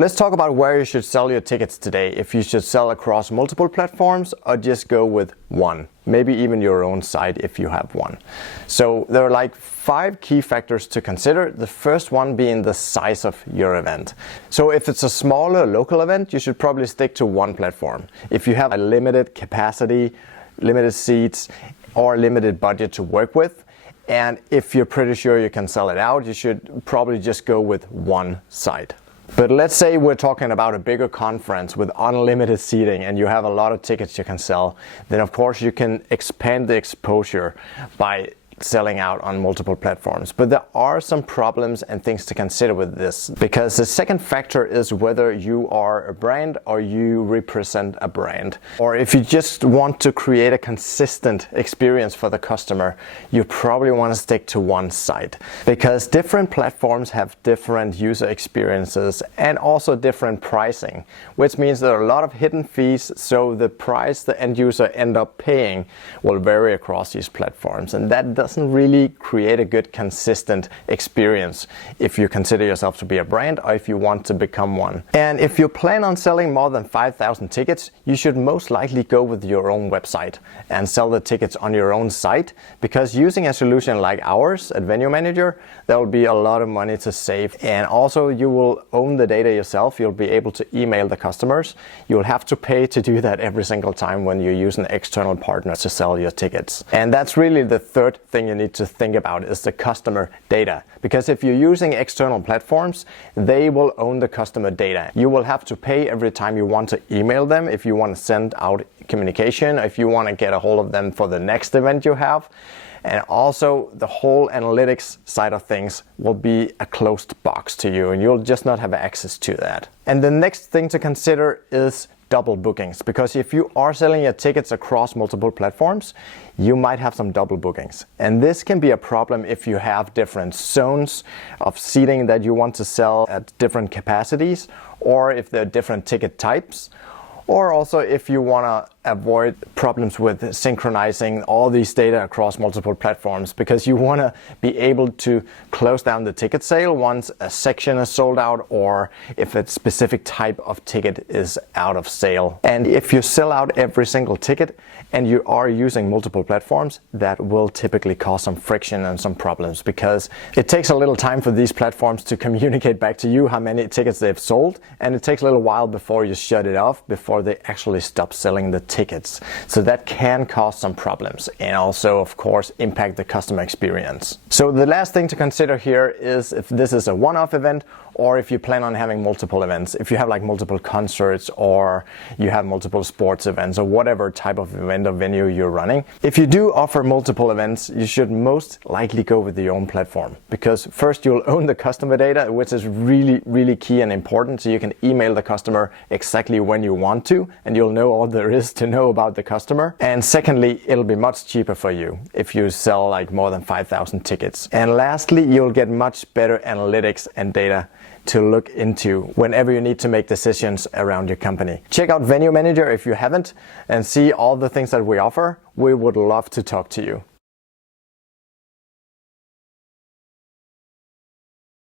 Let's talk about where you should sell your tickets today. If you should sell across multiple platforms or just go with one, maybe even your own site if you have one. So there are like 5 key factors to consider. The first one being the size of your event. So if it's a smaller local event, you should probably stick to one platform. If you have a limited capacity, limited seats, or limited budget to work with, and if you're pretty sure you can sell it out, you should probably just go with one site. But let's say we're talking about a bigger conference with unlimited seating and you have a lot of tickets you can sell, then of course you can expand the exposure by selling out on multiple platforms. But there are some problems and things to consider with this, because the second factor is whether you are a brand or you represent a brand. Or if you just want to create a consistent experience for the customer, you probably want to stick to one site, because different platforms have different user experiences and also different pricing, which means there are a lot of hidden fees, so the price the end user end up paying will vary across these platforms, and that doesn't really create a good consistent experience if you consider yourself to be a brand or if you want to become one. And if you plan on selling more than 5,000 tickets, you should most likely go with your own website and sell the tickets on your own site, because using a solution like ours at Venue Manager, there will be a lot of money to save, and also you will own the data yourself. You'll be able to email the customers. You'll have to pay to do that every single time when you use an external partner to sell your tickets. And that's really the third thing you need to think about, is the customer data. Because if you're using external platforms, they will own the customer data. You will have to pay every time you want to email them, if you want to send out communication, if you want to get a hold of them for the next event you have. And also the whole analytics side of things will be a closed box to you, and you'll just not have access to that. And the next thing to consider is double bookings, because if you are selling your tickets across multiple platforms, you might have some double bookings. And this can be a problem if you have different zones of seating that you want to sell at different capacities, or if there are different ticket types, or also if you want to avoid problems with synchronizing all these data across multiple platforms, because you want to be able to close down the ticket sale once a section is sold out, or if a specific type of ticket is out of sale. And if you sell out every single ticket and you are using multiple platforms, that will typically cause some friction and some problems, because it takes a little time for these platforms to communicate back to you how many tickets they've sold, and it takes a little while before you shut it off, before they actually stop selling the tickets. So that can cause some problems and also, of course, impact the customer experience. So the last thing to consider here is if this is a one-off event, or if you plan on having multiple events. If you have like multiple concerts, or you have multiple sports events, or whatever type of event or venue you're running. If you do offer multiple events, you should most likely go with your own platform, because first you'll own the customer data, which is really key and important, so you can email the customer exactly when you want to, and you'll know all there is to know about the customer. And secondly, it'll be much cheaper for you if you sell like more than 5,000 tickets. And lastly, you'll get much better analytics and data to look into whenever you need to make decisions around your company. Check out Venue Manager if you haven't, and see all the things that we offer. We would love to talk to you.